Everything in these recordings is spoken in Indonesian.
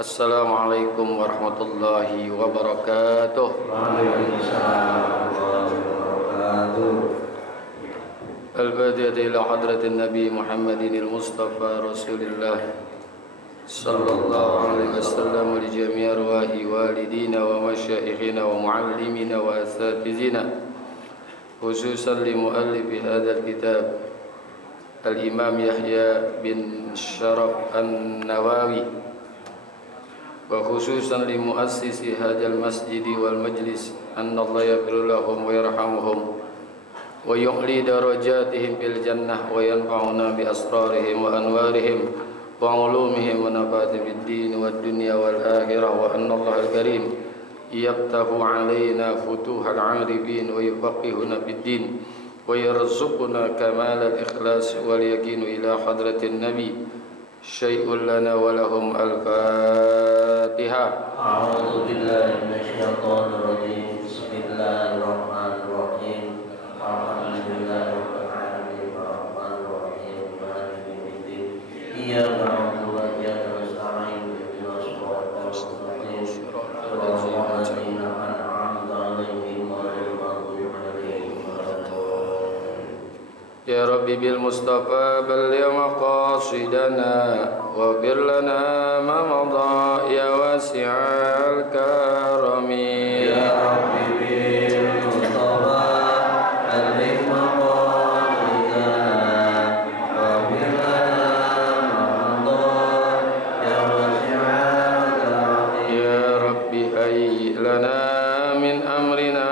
Assalamualaikum warahmatullahi wabarakatuh. Waalaikumsalam warahmatullahi wabarakatuh. البادية إلى حضرة النبي محمد المصطفى رسول الله صلى الله عليه وسلم ولجميع أرواح والدينا ومشايخنا ومعلمينا وأساتذتنا خصوصا لمؤلف هذا الكتاب الإمام يحيى بن شرف النووي وخصوصا لمؤسس هذا المسجد والمجلس أن الله يغفر لهم ويرحمهم ويعلي درجاتهم في الجنة وينفعنا بأسرارهم وأنوارهم وعلومهم ونفعهم في الدين والدنيا والآخرة وأن الله الكريم يفتح علينا فتوح العارفين ويفقهنا في الدين ويرزقنا كمال الإخلاص واليقين إلى حضرة النبي شيء لنا ولهم الفاتحة. أعوذ بالله من الشيطان الرجيم. بسم الله الرحمن الرحيم. الحمد لله رب العالمين الرحمن الرحيم مالك يوم الدين إياك نعبد وإياك نستعين اهدنا الصراط المستقيم صراط الذين أنعمت عليهم غير المغضوب عليهم ولا الضالين. يا ربي بالمصطفى بلغ مقاصدنا واغفر لنا ما مضى يا واسع الكرم. يا ربي بالمصطفى بلغ مقاصدنا واغفر لنا ما مضى يا واسع الكرم. يا ربي هيئ لنا من أمرنا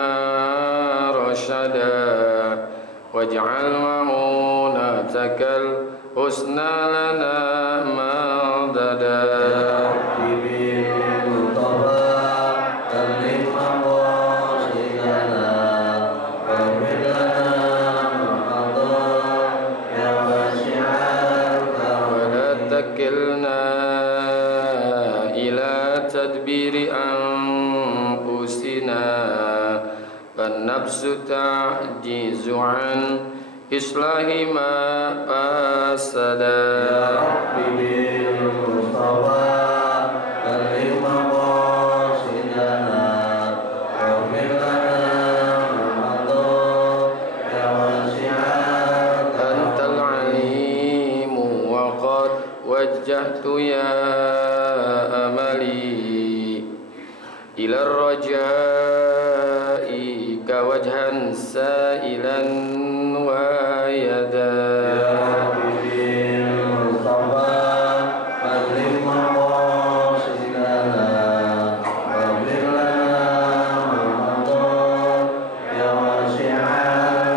رشدا واجعل معونتك الحسنى لنا مددا. يا ربي بالمصطفى بلغ مقاصدنا واغفر لنا ما مضى يا واسع الكرم. ولا تكلنا إلى تدبير أنفسنا فالنفس تعجز عن إصلاح ما فسدا. يا ربي بالمصطفى بلغ مقاصدنا واغفر لنا ما مضى يا واسع الكرم. أنت العليم وقد وجهت يا أملي إلى الرجاء كوجها سائلا ويدا. يا ربي بالمصطفى بلغ مقاصدنا واغفر لنا ما مضى يا واسع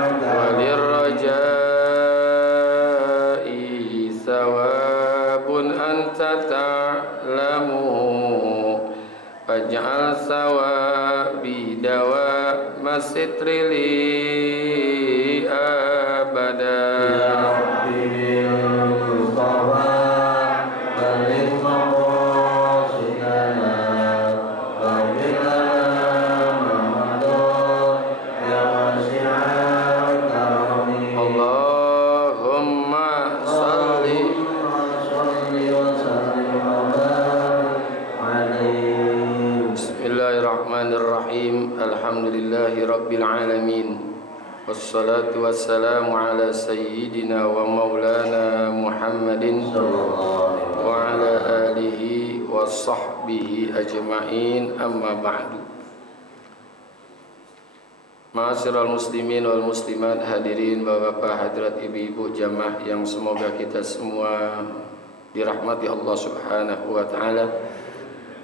الكرم. وللرجاء ثواب أنت تعلمه فاجعل ثوابي دوام الستر لي أبدا. يا ربي بالمصطفى بلغ مقاصدنا واغفر لنا ما مضى يا واسع الكرم. اللهم صل صل وسلم وبارك عليه. Bismillahirrahmanirrahim. Alhamdulillahi rabbil alamin. Wassalatu wassalamu ala sayyidina wa maulana Muhammadin Sallallahu wa ala alihi wa sahbihi ajma'in, amma ba'du. Ma'asyiral muslimin wal muslimat, hadirin bapak-bapak, hadirat ibu-ibu jamaah yang semoga kita semua dirahmati Allah Subhanahu wa taala.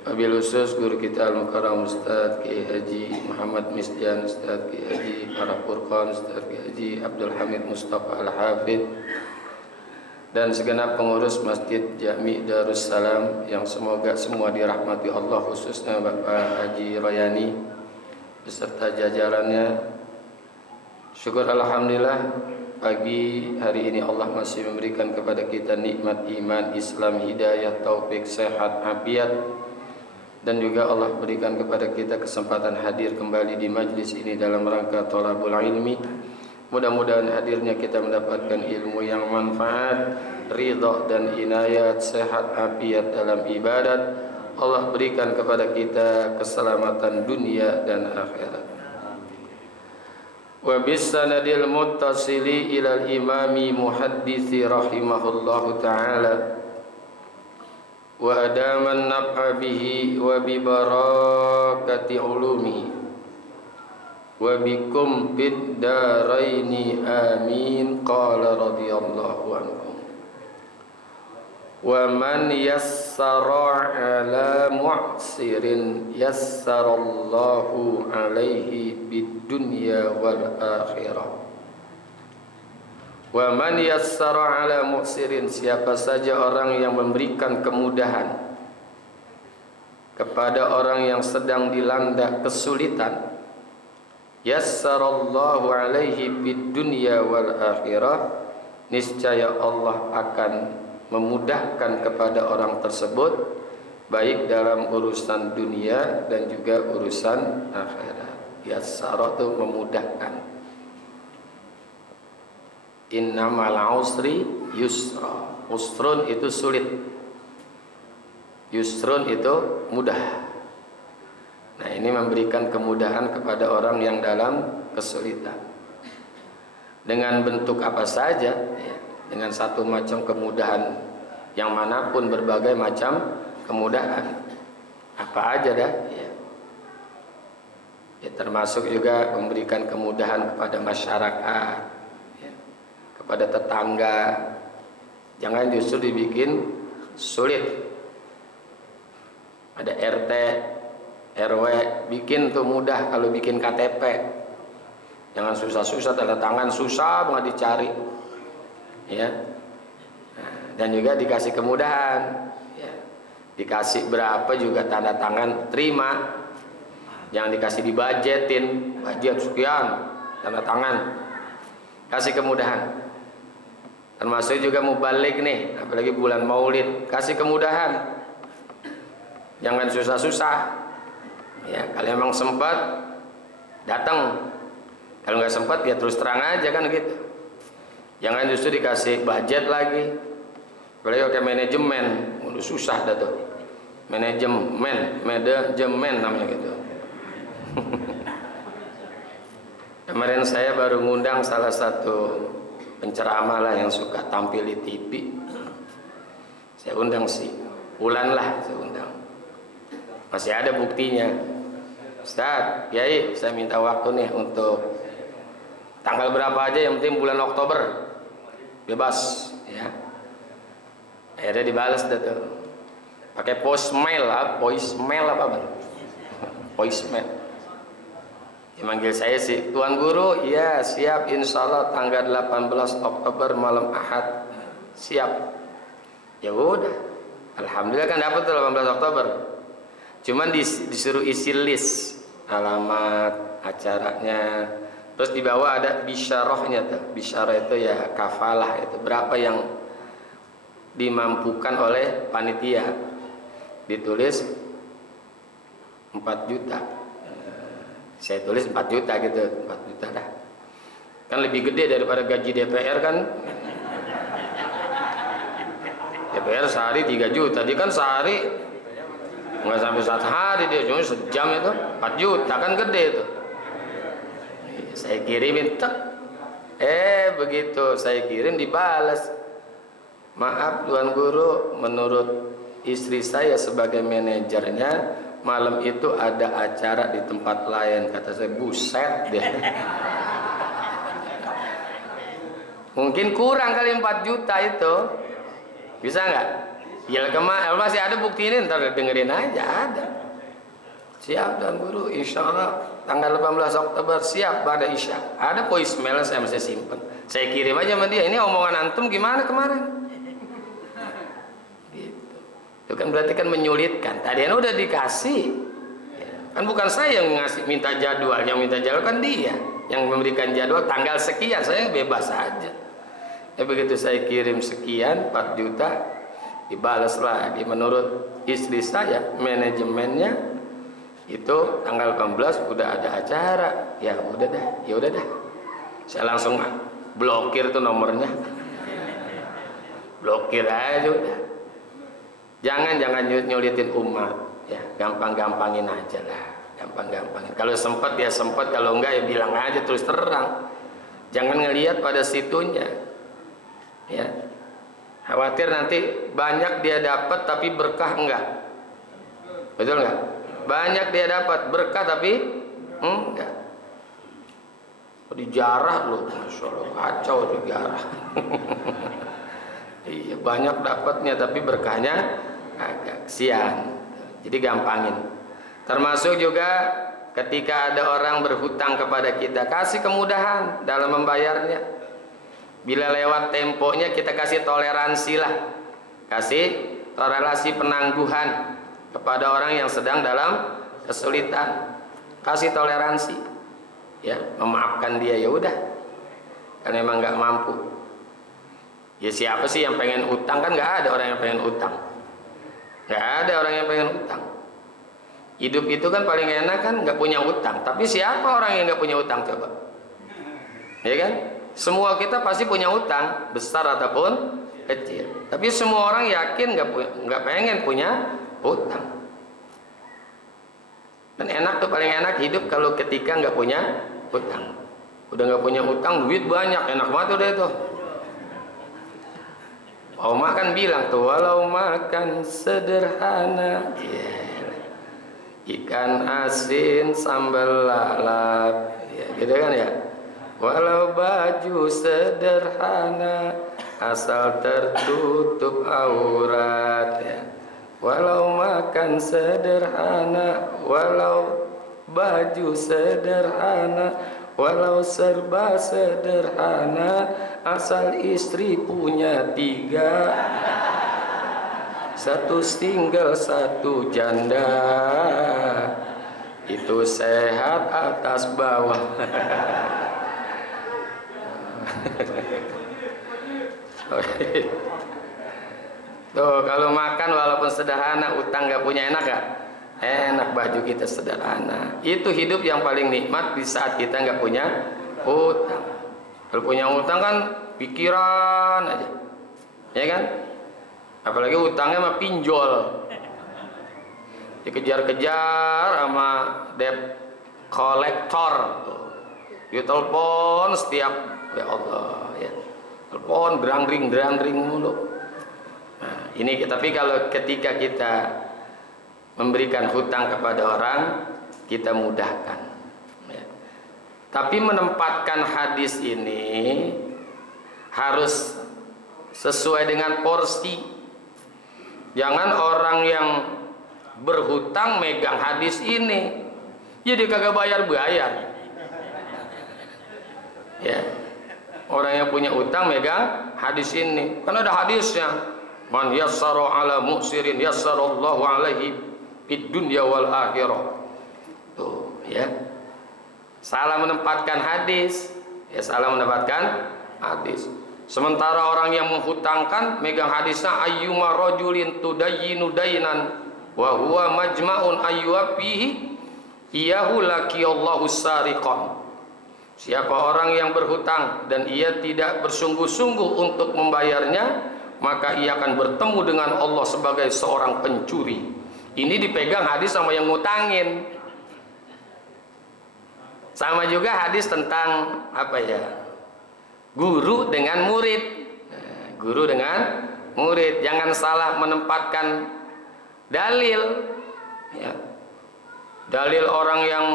Wabil khusus guru kita Al-Mukarram Ustaz Kiai Haji Muhammad Misjan, Ustaz Kiai Haji Araf Furqan, Ustaz Kiai Haji Abdul Hamid Mustafa Al-Hafidh, dan segenap pengurus Masjid Jami Darussalam yang semoga semua dirahmati Allah, khususnya Bapak Haji Royani beserta jajarannya. Syukur alhamdulillah, pagi hari ini Allah masih memberikan kepada kita nikmat iman, Islam, hidayah, taufik, sehat, afiat, dan juga Allah berikan kepada kita kesempatan hadir kembali di majlis ini dalam rangka thalabul ilmi. Mudah-mudahan hadirnya kita mendapatkan ilmu yang manfaat, ridha dan inayat, sehat, afiat dalam ibadat, Allah berikan kepada kita keselamatan dunia dan akhirat. Wa bisanadil muttasili ilal imami muhaddisi rahimahullahu ta'ala wa adaman naf'a bihi wa bi barakati ulumihi wa bikum bid daraini amin. Qala radhiyallahu anhu wa man yassara ala mu'sirin yassarallahu alaihi bid dunya wal akhirah. Wa man yassara ala mu'sirin, siapa saja orang yang memberikan kemudahan kepada orang yang sedang dilanda kesulitan, yassarallahu alaihi bid dunya wal akhirah, niscaya Allah akan memudahkan kepada orang tersebut baik dalam urusan dunia dan juga urusan akhirat. Yassara itu memudahkan. Innamal usri yusra. Usrun itu sulit, yusrun itu mudah. Nah, ini memberikan kemudahan kepada orang yang dalam kesulitan dengan bentuk apa saja ya. Dengan satu macam kemudahan yang manapun, berbagai macam kemudahan apa aja dah ya. Ya, termasuk juga memberikan kemudahan kepada masyarakat ya, kepada tetangga. Jangan justru dibikin sulit. Ada RT RW bikin tuh mudah. Kalau bikin KTP jangan susah-susah, tanda tangan susah banget dicari ya. Dan juga dikasih kemudahan ya. Dikasih berapa juga tanda tangan terima, jangan dikasih dibudgetin, budget sekian tanda tangan. Kasih kemudahan. Termasuk juga mubalik nih, apalagi bulan Maulid, kasih kemudahan, jangan susah-susah ya. Kalau emang sempat datang, kalau nggak sempat ya terus terang aja kan gitu. Jangan justru dikasih budget lagi. Apalagi pakai manajemen, udah susah dah tuh. Manajemen namanya gitu. Kemarin saya baru ngundang salah satu penceramah lah yang suka tampil di TV. Saya undang si Ulan lah, saya undang. Masih ada buktinya. Ustaz, Kiai, saya minta waktu nih untuk tanggal berapa aja, yang penting bulan Oktober bebas ya. Akhirnya dibalas dah tuh pakai voicemail apa bang? Voicemail. Dia manggil saya sih, Tuan Guru, iya siap, insya Allah tanggal 18 Oktober malam Ahad siap. Ya udah, alhamdulillah kan dapat tuh 18 Oktober. Cuman disuruh isi list alamat acaranya. Terus di bawah ada bisyarahnya tuh. Bisyarah itu ya kafalah, itu berapa yang dimampukan oleh panitia. Ditulis 4 juta. Saya tulis 4 juta gitu, 4 juta dah. Kan lebih gede daripada gaji DPR kan. DPR sehari 3 juta, dia kan sehari nggak sampai 1 hari, dia cuma sejam itu 4 juta kan gede itu. Saya kirimin tek. Begitu saya kirim dibalas. Maaf Tuan Guru, menurut istri saya sebagai manajernya malam itu ada acara di tempat lain. Kata saya, buset deh. Mungkin kurang kali 4 juta itu. Bisa nggak? Ya kemarin masih ada bukti ini, ntar dengerin aja ada. Siap Tuan Guru, insya Allah tanggal 18 Oktober siap pada Isya. Ada voicemail saya masih simpen. Saya kirim aja sama dia. Ini omongan antum gimana kemarin? Gitu. Itu kan berarti kan menyulitkan. Tadinya udah dikasih. Ya. Kan bukan saya yang ngasih minta jadwal, yang minta jadwal kan dia yang memberikan jadwal tanggal sekian. Saya bebas aja. Ya begitu saya kirim sekian 4 juta, dibalas lagi menurut istri saya manajemennya. Itu tanggal 18 udah ada acara. Ya udah dah. Saya langsung blokir tuh nomornya. Blokir aja udah. Jangan nyulitin umat, ya gampang-gampangin aja lah, gampang-gampangin. Kalau sempat ya sempat, kalau enggak ya bilang aja terus terang. Jangan ngelihat pada situnya, ya. Khawatir nanti banyak dia dapat tapi berkah enggak, betul enggak? Banyak dia dapat berkah tapi enggak. Dijarah loh, Masya Allah, kacau dijarah. Iya, banyak dapatnya tapi berkahnya agak kesian. Jadi gampangin. Termasuk juga ketika ada orang berhutang kepada kita, kasih kemudahan dalam membayarnya. Bila lewat temponya kita kasih toleransi lah, kasih toleransi penangguhan kepada orang yang sedang dalam kesulitan. Kasih toleransi, ya, memaafkan dia, ya udah, kan memang nggak mampu. Ya siapa sih yang pengen utang? Kan nggak ada orang yang pengen utang. Nggak ada orang yang pengen utang. Hidup itu kan paling enak kan nggak punya utang. Tapi siapa orang yang nggak punya utang coba? Ya kan? Semua kita pasti punya utang, besar ataupun kecil. Tapi semua orang yakin nggak pengen punya utang. Dan enak tuh, paling enak hidup kalau ketika nggak punya utang. Udah nggak punya utang, duit banyak, enak banget udah itu. Oma kan bilang tuh, walau makan sederhana, ikan asin sambal lalap, ya, gitu kan ya. Walau baju sederhana, asal tertutup aurat, ya. Walau makan sederhana, walau baju sederhana, walau serba sederhana, asal istri punya 3, 1 single 1 janda, itu sehat atas bawah. Tuh, kalau makan walaupun sederhana, utang nggak punya, enak gak? Enak, baju kita sederhana. Itu hidup yang paling nikmat di saat kita nggak punya utang. Kalau punya utang kan pikiran aja, ya kan? Apalagi utangnya mah pinjol, dikejar-kejar sama debt collector. Ditelepon setiap, ya Allah, ya. Telepon gerang-gering mulu. Nah, ini tapi kalau ketika kita memberikan hutang kepada orang, kita mudahkan, ya. Tapi menempatkan hadis ini harus sesuai dengan porsi. Jangan orang yang berhutang megang hadis ini, jadi kagak bayar-bayar, ya. Orang yang punya utang megang hadis ini, kan ada hadisnya, man yassara ala mu'sirin yassarallahu alaihi fid dunya wal akhirah. Tuh, ya. Salah menempatkan hadis, ya, salah menempatkan hadis. Sementara orang yang menghutangkan megang hadisnya, ayyuma rajulin tudayyinu dainan wa huwa majma'un ayyufihi iyahu laqiyallahu sariqan. Siapa orang yang berhutang dan ia tidak bersungguh-sungguh untuk membayarnya, maka ia akan bertemu dengan Allah sebagai seorang pencuri. Ini dipegang hadis sama yang ngutangin. Sama juga hadis tentang apa ya? Guru dengan murid. Guru dengan murid, jangan salah menempatkan dalil, ya. Dalil orang yang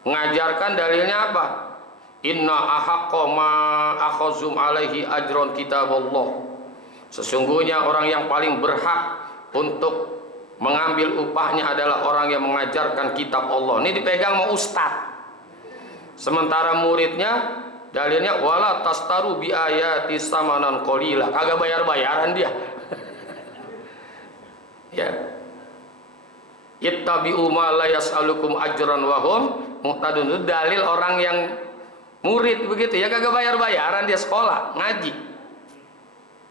mengajarkan dalilnya apa? Inna ahaqqa ma akhazum alaihi ajron kitaballah. Sesungguhnya orang yang paling berhak untuk mengambil upahnya adalah orang yang mengajarkan kitab Allah. Ini dipegang sama ustadz. Sementara muridnya dalilnya wala tastaru bi ayati samanan qalila. Kagak bayar-bayaran dia. Ya. Ittabi'u ma la yas'alukum ajran wa hum muhtadun. Dalil orang yang murid begitu, ya, kagak bayar-bayaran dia sekolah ngaji.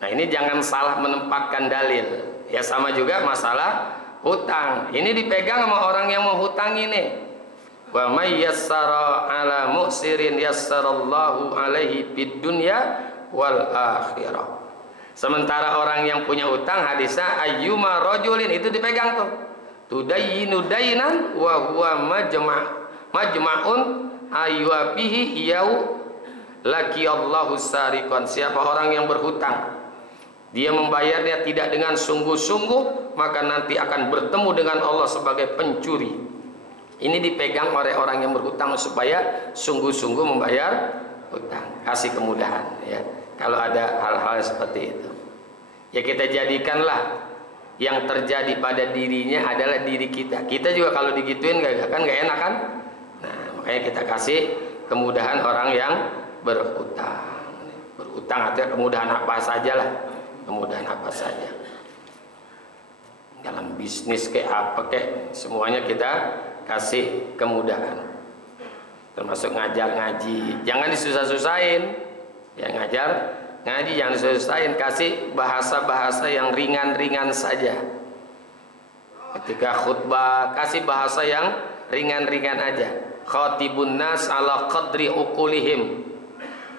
Nah, ini jangan salah menempatkan dalil. Ya, sama juga masalah hutang. Ini dipegang sama orang yang mau hutang ini. Wa may yassara ala mu'sirin yassarallahu alaihi fid dunya wal akhirah. Sementara orang yang punya utang, hadisnya ayyuma rajulin, itu dipegang tuh. Tudayyinu dainan wa huwa majma'un ayyuabihi iyau laki Allahu sariqan. Siapa orang yang berhutang, dia membayarnya tidak dengan sungguh-sungguh, maka nanti akan bertemu dengan Allah sebagai pencuri. Ini dipegang oleh orang yang berhutang supaya sungguh-sungguh membayar hutang. Kasih kemudahan ya. Kalau ada hal-hal seperti itu, ya kita jadikanlah yang terjadi pada dirinya adalah diri kita. Kita juga kalau digituin nggak enak kan? Nah, makanya kita kasih kemudahan orang yang berhutang. Berhutang artinya kemudahan apa saja lah, kemudahan apa saja. Dalam bisnis kayak apa kayak, semuanya kita kasih kemudahan. Termasuk ngajar ngaji, jangan disusah-susahin. Ya ngajar ngaji jangan disusah-susahin, kasih bahasa-bahasa yang ringan-ringan saja. Ketika khutbah kasih bahasa yang ringan-ringan aja. Khatibun nas ala qadri uqulihim.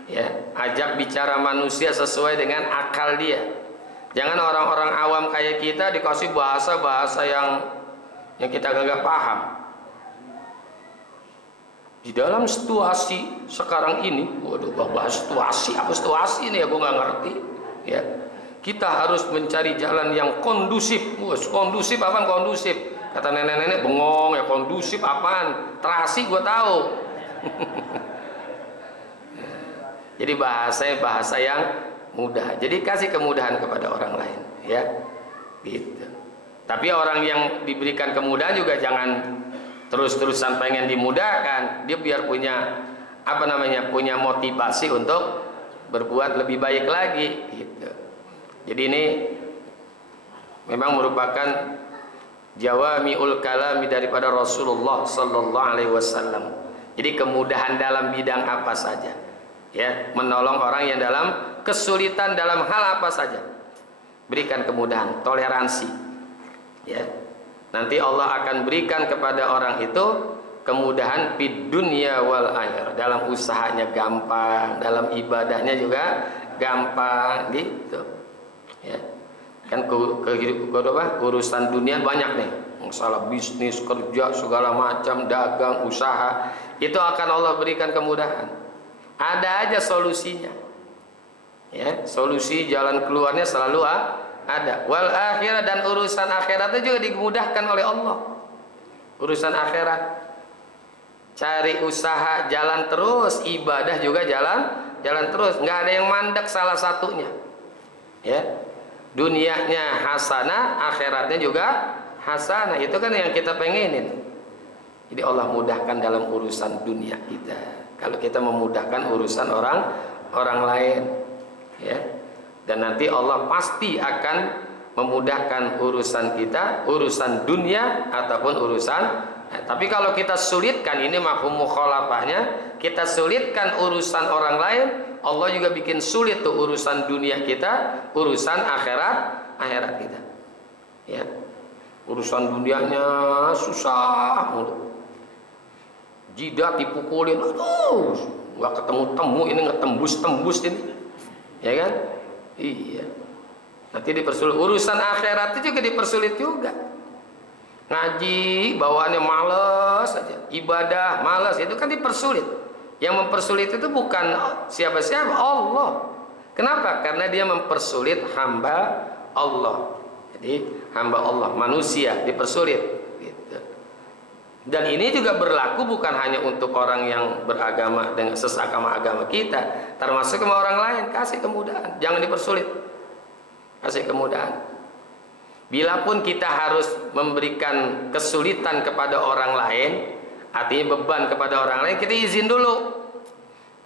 Ya, ajak bicara manusia sesuai dengan akal dia. Jangan orang-orang awam kayak kita dikasih bahasa-bahasa yang kita gak paham. Di dalam situasi sekarang ini, waduh, bahas situasi, apa situasi ini ya, gue nggak ngerti. Ya, kita harus mencari jalan yang kondusif. Kondusif apaan kondusif? Kata nenek-nenek bengong ya, kondusif apaan? Terasi gue tahu. Jadi bahasanya bahasa yang mudah. Jadi kasih kemudahan kepada orang lain, ya, gitu. Tapi orang yang diberikan kemudahan juga jangan terus-terusan pengen dimudahkan, dia biar punya punya motivasi untuk berbuat lebih baik lagi gitu. Jadi ini memang merupakan jawami'ul kalami daripada Rasulullah sallallahu alaihi wasallam. Jadi kemudahan dalam bidang apa saja, ya, menolong orang yang dalam kesulitan dalam hal apa saja, berikan kemudahan, toleransi, ya. Nanti Allah akan berikan kepada orang itu kemudahan di dunia wal akhirah. Dalam usahanya gampang, dalam ibadahnya juga gampang gitu. Ya. Kan urusan dunia banyak nih. Masalah bisnis, kerja, segala macam, dagang, usaha, itu akan Allah berikan kemudahan. Ada aja solusinya. Ya, solusi jalan keluarnya selalu ada. Wal akhirat, dan urusan akhiratnya juga dimudahkan oleh Allah. Urusan akhirat, cari usaha jalan terus, ibadah juga jalan terus, nggak ada yang mandek salah satunya. Ya, dunianya hasanah, akhiratnya juga hasanah. Itu kan yang kita pengenin. Jadi Allah mudahkan dalam urusan dunia kita. Kalau kita memudahkan urusan orang lain, ya. Dan nanti Allah pasti akan memudahkan urusan kita, urusan dunia ataupun urusan. Tapi kalau kita sulitkan, ini mafhum mukhalafahnya, kita sulitkan urusan orang lain, Allah juga bikin sulit tuh urusan dunia kita, urusan akhirat kita. Ya, urusan dunianya susah mulu. Jidat dipukulin, aduh, nggak ketemu ini, nggak tembus ini, ya kan? Iya. Nanti dipersulit. Urusan akhirat itu juga dipersulit juga. Ngaji bawaannya malas aja, ibadah malas, itu kan dipersulit. Yang mempersulit itu bukan siapa-siapa, Allah. Kenapa? Karena dia mempersulit hamba Allah. Jadi hamba Allah, manusia dipersulit gitu. Dan ini juga berlaku bukan hanya untuk orang yang beragama dengan sesama agama kita, termasuk sama orang lain. Kasih kemudahan, jangan dipersulit. Kasih kemudahan. Bilapun kita harus memberikan kesulitan kepada orang lain, artinya beban kepada orang lain, kita izin dulu.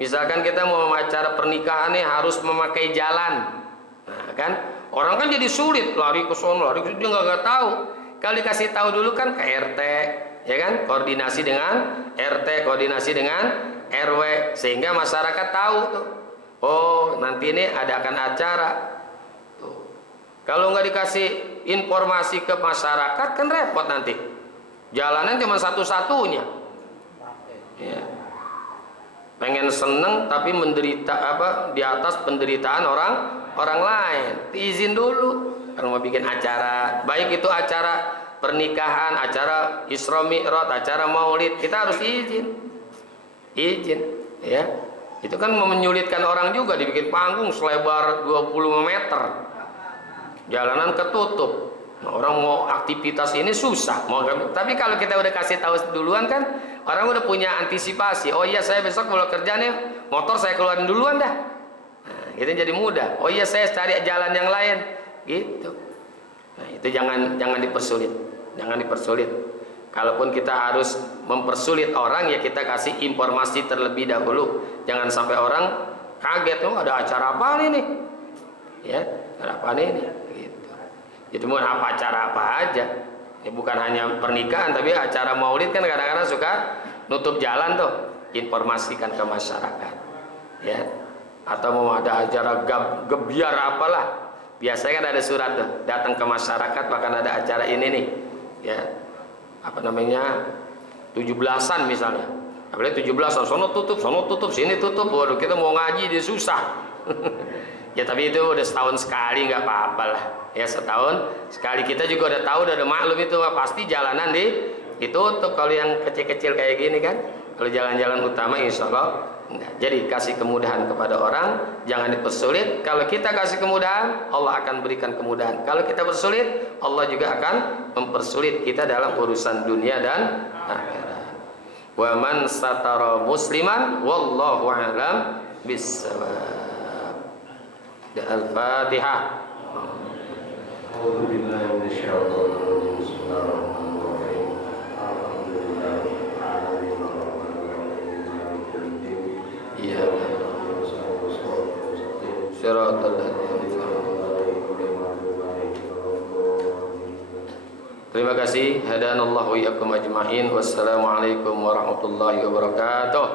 Misalkan kita mau acara pernikahan nih harus memakai jalan, nah kan orang kan jadi sulit, lari ke sono, lari ke sini, dia nggak tahu. Kalau dikasih tahu dulu kan ke RT, ya kan, koordinasi dengan RT, koordinasi dengan RW, sehingga masyarakat tahu tuh, oh nanti ini adakan acara tuh. Kalau nggak dikasih informasi ke masyarakat kan repot, nanti jalanan cuma satu-satunya, ya. Pengen seneng tapi menderita di atas penderitaan orang orang lain, izin dulu. Kalau mau bikin acara, baik itu acara pernikahan, acara Isra Mi'raj, acara Maulid, kita harus izin, ya. Itu kan menyulitkan orang juga, dibikin panggung selebar 25 meter, jalanan ketutup. Nah, orang mau aktivitas ini susah. Tapi kalau kita udah kasih tahu duluan kan, orang udah punya antisipasi. Oh iya, saya besok kalau kerja nih, motor saya keluarin duluan dah. Nah, gitu jadi mudah. Oh iya, saya cari jalan yang lain, gitu. Nah, itu jangan dipersulit, jangan dipersulit. Kalaupun kita harus mempersulit orang, ya kita kasih informasi terlebih dahulu. Jangan sampai orang kaget, oh ada acara apa nih? Ya, ada apa nih? Gitu. Jadi mau apa acara apa aja. Ya, bukan hanya pernikahan, tapi acara Maulid kan kadang-kadang suka nutup jalan tuh, informasikan ke masyarakat. Ya. Atau mau ada acara gebiar apalah. Biasanya kan ada surat tuh, datang ke masyarakat bahkan ada acara ini nih. Ya. Apa namanya, 17-an misalnya, apalagi 17-an, sono tutup, sini tutup, waduh kita mau ngaji dia susah. Ya tapi itu udah setahun sekali nggak apa-apa lah, ya setahun sekali kita juga udah tahu, udah maklum itu pasti jalanan ditutup kalau yang kecil-kecil kayak gini kan. Kalau jalan-jalan utama insya Allah enggak. Jadi kasih kemudahan kepada orang, jangan dipersulit. Kalau kita kasih kemudahan, Allah akan berikan kemudahan. Kalau kita persulit, Allah juga akan mempersulit kita dalam urusan dunia dan akhirat. Wa man satara musliman wallahu a'lam bissawab. Al-Fatihah. A'udzu billahi minasyaitonir rajim. Bismillahirrahmanirrahim. Iya. Siratal Terima kasih. Hadanallahu iyyakum ajmain. Wassalamualaikum warahmatullahi wabarakatuh.